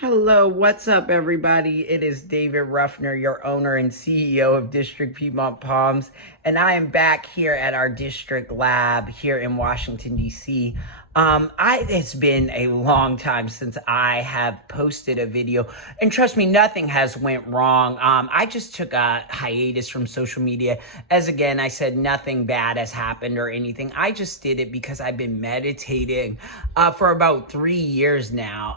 Hello, what's up, everybody? It is David Ruffner, your owner and CEO of District Piedmont Palms, and I am back here at our district lab here in Washington, D.C. It's been a long time since I have posted a video, and trust me, nothing has went wrong. I just took a hiatus from social media, as again, I said nothing bad has happened or anything. I just did it because I've been meditating for about 3 years now,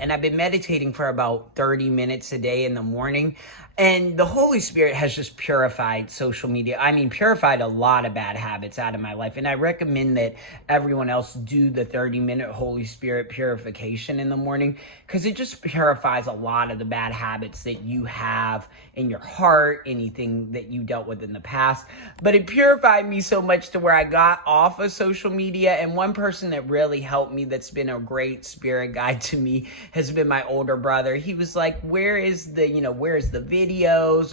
and I've been meditating for about 30 minutes a day in the morning. And the Holy Spirit has just purified social media. I mean, purified a lot of bad habits out of my life. And I recommend that everyone else do the 30-minute Holy Spirit purification in the morning, because it just purifies a lot of the bad habits that you have in your heart, anything that you dealt with in the past. But it purified me so much to where I got off of social media. And one person that really helped me, that's been a great spirit guide to me, has been my older brother. He was like, where's the videos?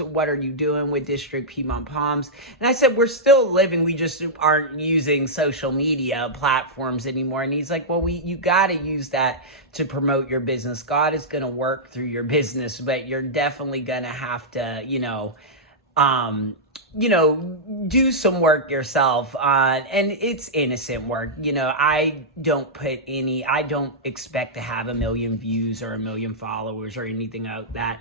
What are you doing with District Piedmont Palms? And I said, we're still living. We just aren't using social media platforms anymore. And he's like, well, you got to use that to promote your business. God is going to work through your business, but you're definitely going to have to, do some work yourself and it's innocent work. I don't expect to have 1 million views or 1 million followers or anything like that.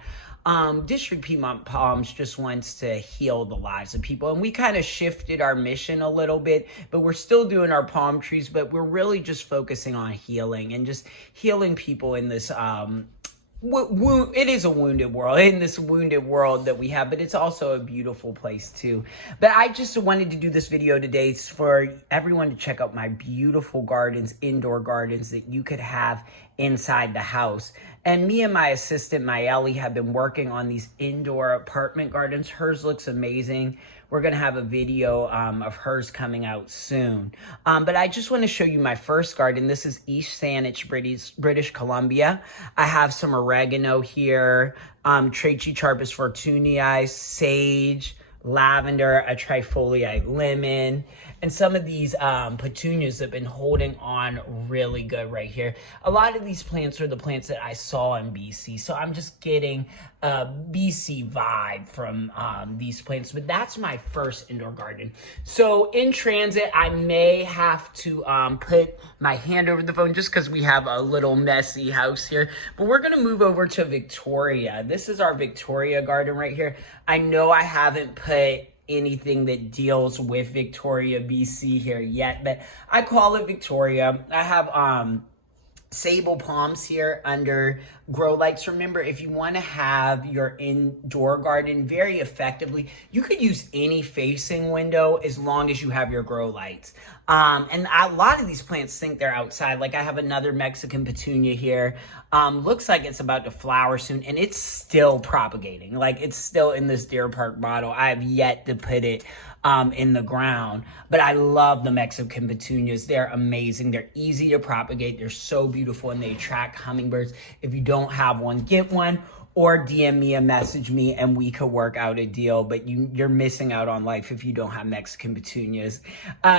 District Piedmont Palms just wants to heal the lives of people. And we kind of shifted our mission a little bit, but we're still doing our palm trees, but we're really just focusing on healing and just healing people in this, it is a wounded world, in this wounded world that we have, but it's also a beautiful place too. But I just wanted to do this video today for everyone to check out my beautiful gardens, indoor gardens that you could have inside the house. And me and my assistant, Mayeli, have been working on these indoor apartment gardens. Hers looks amazing. We're going to have a video of hers coming out soon. But I just want to show you my first garden. This is East Saanich, British Columbia. I have some oregano here, Trachycarpus fortunei, sage, lavender, a trifoliate lemon, and some of these petunias that have been holding on really good right here. A lot of these plants are the plants that I saw in BC, so I'm just getting a BC vibe from these plants. But that's my first indoor garden. So in transit, I may have to put my hand over the phone just because we have a little messy house here. But we're gonna move over to Victoria. This is our Victoria garden right here. I know I haven't put anything that deals with Victoria, BC here yet, but I call it Victoria. I have sable palms here under grow lights. Remember, if you want to have your indoor garden very effectively, you could use any facing window as long as you have your grow lights. And a lot of these plants think they're outside. Like I have another Mexican petunia here. Looks like it's about to flower soon, and it's still propagating. Like it's still in this Deer Park bottle. I have yet to put it in the ground. But I love the Mexican petunias. They're amazing. They're easy to propagate. They're so beautiful, and they attract hummingbirds. If you don't have one, get one, or DM me and message me and we could work out a deal. But you're missing out on life if you don't have Mexican petunias.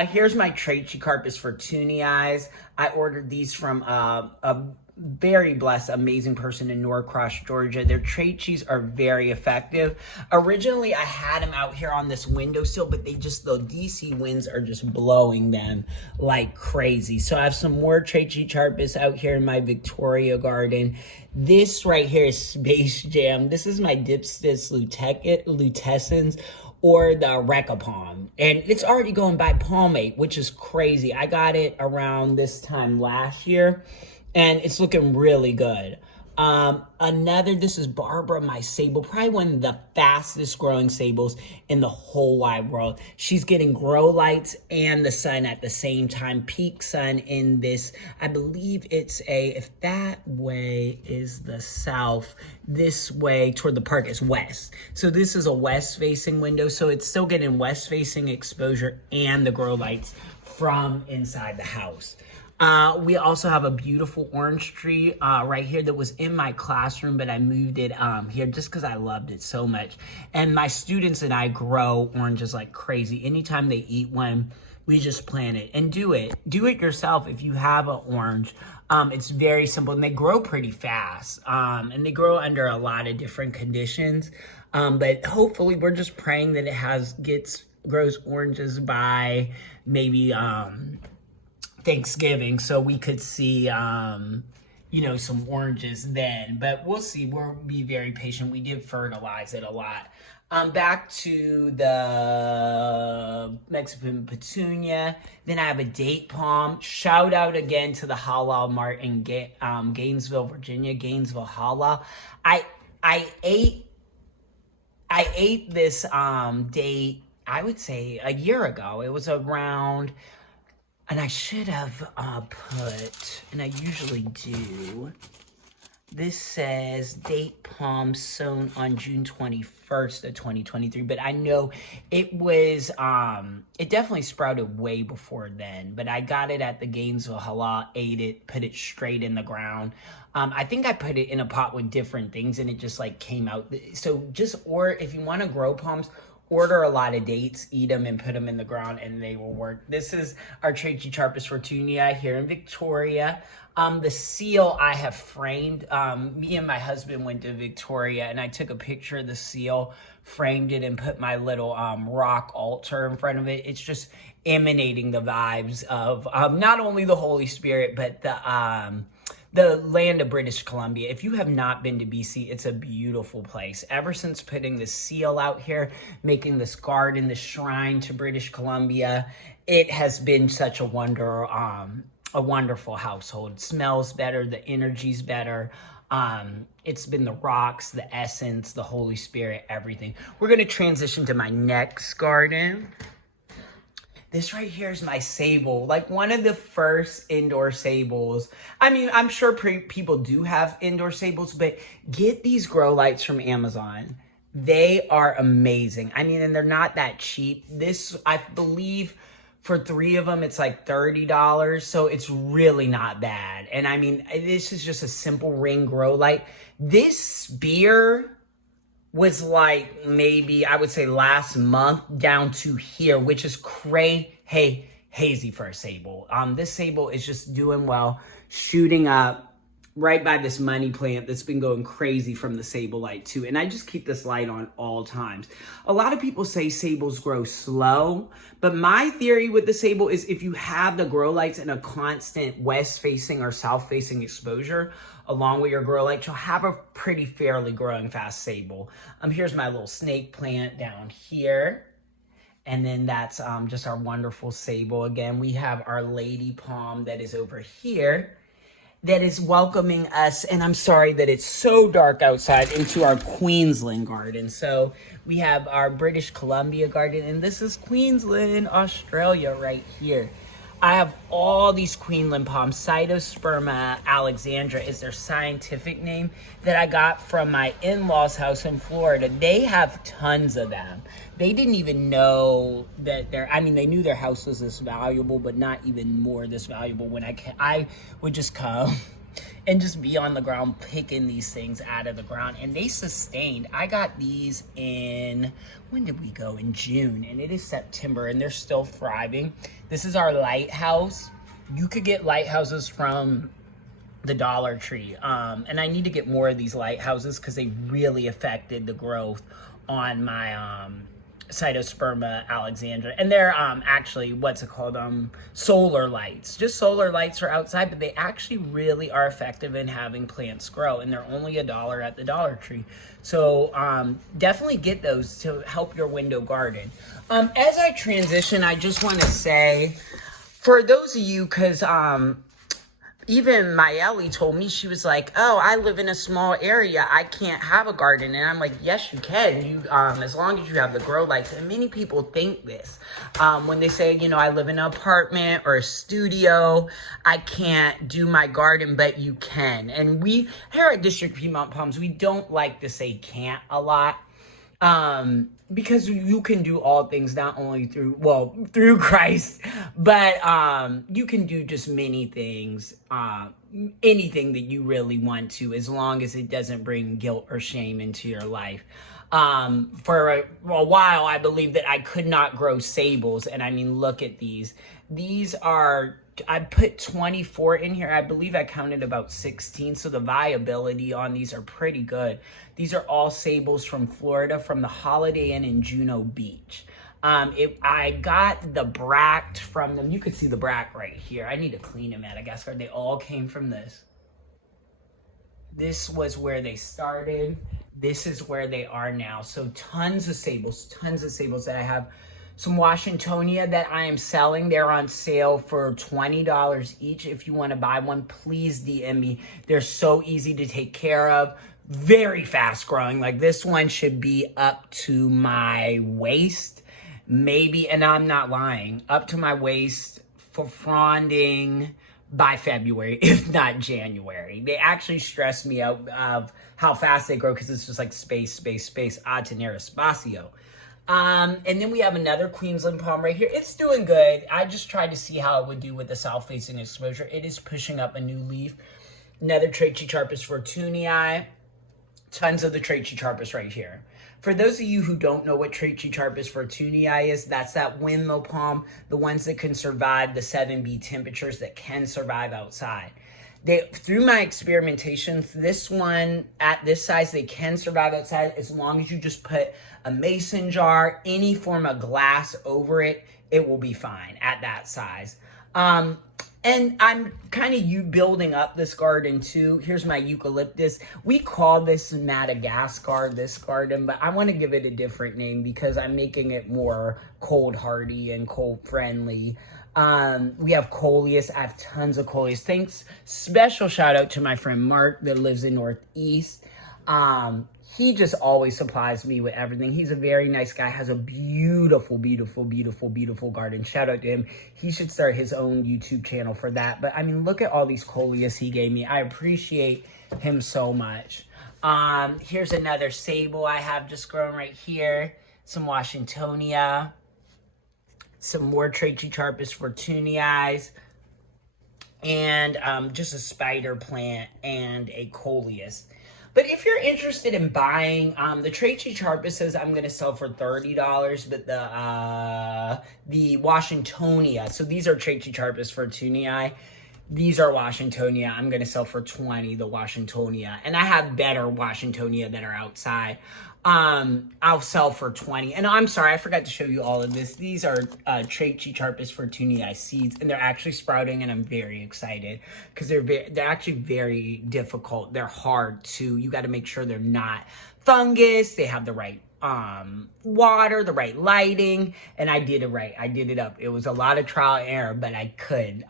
Here's my Trachycarpus fortunei. I ordered these from a very blessed, amazing person in Norcross, Georgia. Their trachys are very effective. Originally, I had them out here on this windowsill, but the DC winds are just blowing them like crazy. So I have some more Trachycarpus out here in my Victoria garden. This right here is Space Jam. This is my Dipstis lutescens, or the Areca palm. And it's already going by palmate, which is crazy. I got it around this time last year, and it's looking really good. This is Barbara, my sable, probably one of the fastest growing sables in the whole wide world. She's getting grow lights and the sun at the same time, peak sun in this, I believe it's if that way is the south, this way toward the park is west. So this is a west facing window. So it's still getting west facing exposure and the grow lights from inside the house. We also have a beautiful orange tree right here that was in my classroom, but I moved it here just because I loved it so much. And my students and I grow oranges like crazy. Anytime they eat one, we just plant it. And do it yourself if you have an orange. It's very simple, and they grow pretty fast. And they grow under a lot of different conditions. But hopefully we're just praying that it grows oranges by maybe Thanksgiving, so we could see some oranges then. But we'll see. We'll be very patient. We did fertilize it a lot. Back to the Mexican petunia. Then I have a date palm. Shout out again to the Halal Mart in Gainesville, Virginia. Gainesville Halal. I ate this date, I would say, a year ago. It was around, and I should have put, and I usually do. This says date palm sown on June 21st of 2023, but I know it was, it definitely sprouted way before then, but I got it at the Gainesville Halal, ate it, put it straight in the ground. I think I put it in a pot with different things and it just like came out. So or if you want to grow palms, order a lot of dates, eat them, and put them in the ground, and they will work. This is our Trachycarpus fortunei here in Victoria. The seal I have framed. Me and my husband went to Victoria, and I took a picture of the seal, framed it, and put my little rock altar in front of it. It's just emanating the vibes of not only the Holy Spirit, but the land of British Columbia. If you have not been to BC, it's a beautiful place. Ever since putting the seal out here, making this garden, the shrine to British Columbia, it has been such a wonderful household. It smells better, the energy's better. It's been the rocks, the essence, the Holy Spirit, everything. We're gonna transition to my next garden. This right here is my sable, like one of the first indoor sables. I mean, I'm sure people do have indoor sables, but get these grow lights from Amazon. They are amazing. I mean, and they're not that cheap. This, I believe, for 3 of them, it's like $30. So it's really not bad. And I mean, this is just a simple ring grow light. This spear was maybe, I would say, last month down to here, which is hazy for a sable. This sable is just doing well, shooting up right by this money plant that's been going crazy from the sable light too. And I just keep this light on all times. A lot of people say sables grow slow, but my theory with the sable is if you have the grow lights in a constant west facing or south facing exposure, along with your grow light, you'll have a pretty fairly growing fast sable. Here's my little snake plant down here. And then that's just our wonderful sable. Again, we have our lady palm that is over here that is welcoming us. And I'm sorry that it's so dark outside, into our Queensland garden. So we have our British Columbia garden, and this is Queensland, Australia right here. I have all these Queensland palms. Cytosperma alexandra is their scientific name, that I got from my in-laws' house in Florida. They have tons of them. They didn't even know that they knew their house was this valuable, but not even more this valuable. When I would just come and just be on the ground picking these things out of the ground, and they sustained. I got these when did we go? In June, and it is September, and they're still thriving. This is our lighthouse. You could get lighthouses from the Dollar Tree, and I need to get more of these lighthouses because they really affected the growth on my Cytosperma alexandra. And they're actually, solar lights. Just solar lights are outside, but they actually really are effective in having plants grow, and they're only $1 at the Dollar Tree. So definitely get those to help your window garden. As I transition, I just want to say, for those of you, because even my Ellie told me, she was like, oh, I live in a small area, I can't have a garden. And I'm like, yes, you can. You, as long as you have the grow lights. And many people think this. When they say, I live in an apartment or a studio, I can't do my garden, but you can. And we, here at District Piedmont Palms, we don't like to say can't a lot. Because you can do all things, not only through Christ, but you can do just many things, anything that you really want to, as long as it doesn't bring guilt or shame into your life. For a while, I believed that I could not grow sables, and I mean, look at these. These are I put 24 in here. I believe I counted about 16. So the viability on these are pretty good. These are all sables from Florida, from the Holiday Inn in Juno Beach. I got the bract from them. You could see the bract right here. I need to clean them at Madagascar. They all came from this. This was where they started. This is where they are now. So tons of sables that I have. Some Washingtonia that I am selling. They're on sale for $20 each. If you want to buy one, please DM me. They're so easy to take care of. Very fast growing. Like this one should be up to my waist. Maybe, and I'm not lying, up to my waist for fronding by February, if not January. They actually stress me out of how fast they grow because it's just like space, a tener espacio. And then we have another Queensland palm right here. It's doing good. I just tried to see how it would do with the south-facing exposure. It is pushing up a new leaf. Another Trachycharpus fortunii. Tons of the Trachycharpus right here. For those of you who don't know what Trachycharpus fortunii is, that's that windmill palm, the ones that can survive the 7B temperatures, that can survive outside. Through my experimentations, this one at this size, they can survive outside as long as you just put a mason jar, any form of glass over it, it will be fine at that size. And I'm kind of building up this garden too. Here's my eucalyptus. We call this Madagascar, this garden, but I want to give it a different name because I'm making it more cold hardy and cold friendly. We have coleus. I have tons of coleus. Thanks. Special shout out to my friend Mark that lives in Northeast. He just always supplies me with everything. He's a very nice guy, has a beautiful garden. Shout out to him. He should start his own YouTube channel for that. But I mean, look at all these coleus he gave me. I appreciate him so much. Here's another sable I have just grown right here. Some Washingtonia. Some more Trachycharpus fortunii. And just a spider plant and a coleus. But if you're interested in buying, the Trachycharpuses I'm going to sell for $30, but the Washingtonia, so these are Trachycharpus fortunii. These are Washingtonia. I'm going to sell for $20, the Washingtonia. And I have better Washingtonia that are outside. I'll sell for $20. And I'm sorry, I forgot to show you all of this. These are Trachycharpus fortunii seeds, and they're actually sprouting, and I'm very excited because they're actually very difficult. They're hard too. You got to make sure they're not fungus. They have the right water, the right lighting, and I did it right. I did it up. It was a lot of trial and error, but I could,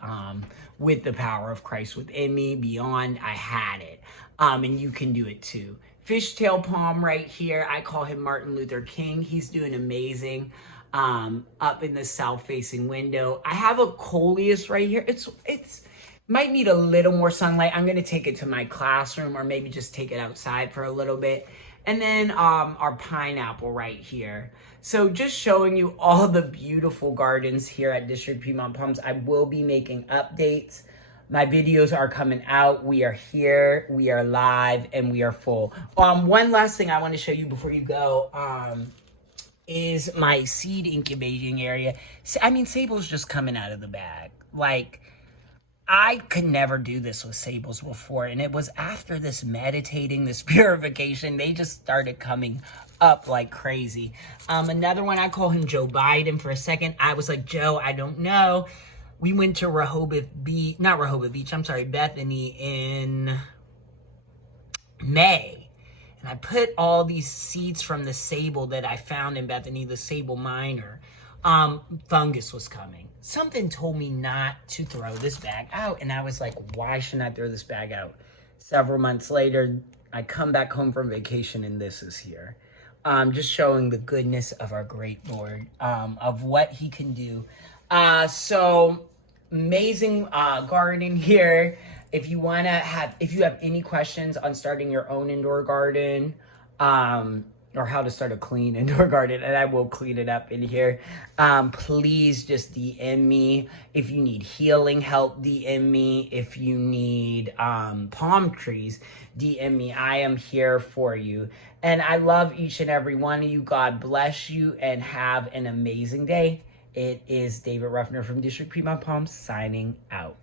with the power of Christ within me, beyond, I had it. And you can do it too. Fishtail palm right here. I call him Martin Luther King. He's doing amazing up in the south-facing window. I have a coleus right here. It's might need a little more sunlight. I'm going to take it to my classroom or maybe just take it outside for a little bit. And then our pineapple right here. So just showing you all the beautiful gardens here at District Piedmont Palms. I will be making updates. My videos are coming out. We are here, we are live, and we are full. One last thing I want to show you before you go is my seed incubating area. I mean, sable's just coming out of the bag. Like, I could never do this with sables before, and it was after this meditating, this purification, they just started coming up like crazy. Another one, I call him Joe Biden for a second. I was like, Joe, I don't know. We went to Bethany in May. And I put all these seeds from the sable that I found in Bethany, the sable minor. Fungus was coming. Something told me not to throw this bag out. And I was like, why shouldn't I throw this bag out? Several months later, I come back home from vacation and this is here. Just showing the goodness of our great Lord, of what he can do. So amazing garden here. If you have any questions on starting your own indoor garden, or how to start a clean indoor garden, and I will clean it up in here, please just DM me. If you need healing help, DM me. If you need palm trees, DM me. I am here for you. And I love each and every one of you. God bless you and have an amazing day. It is David Ruffner from District Piedmont Palms signing out.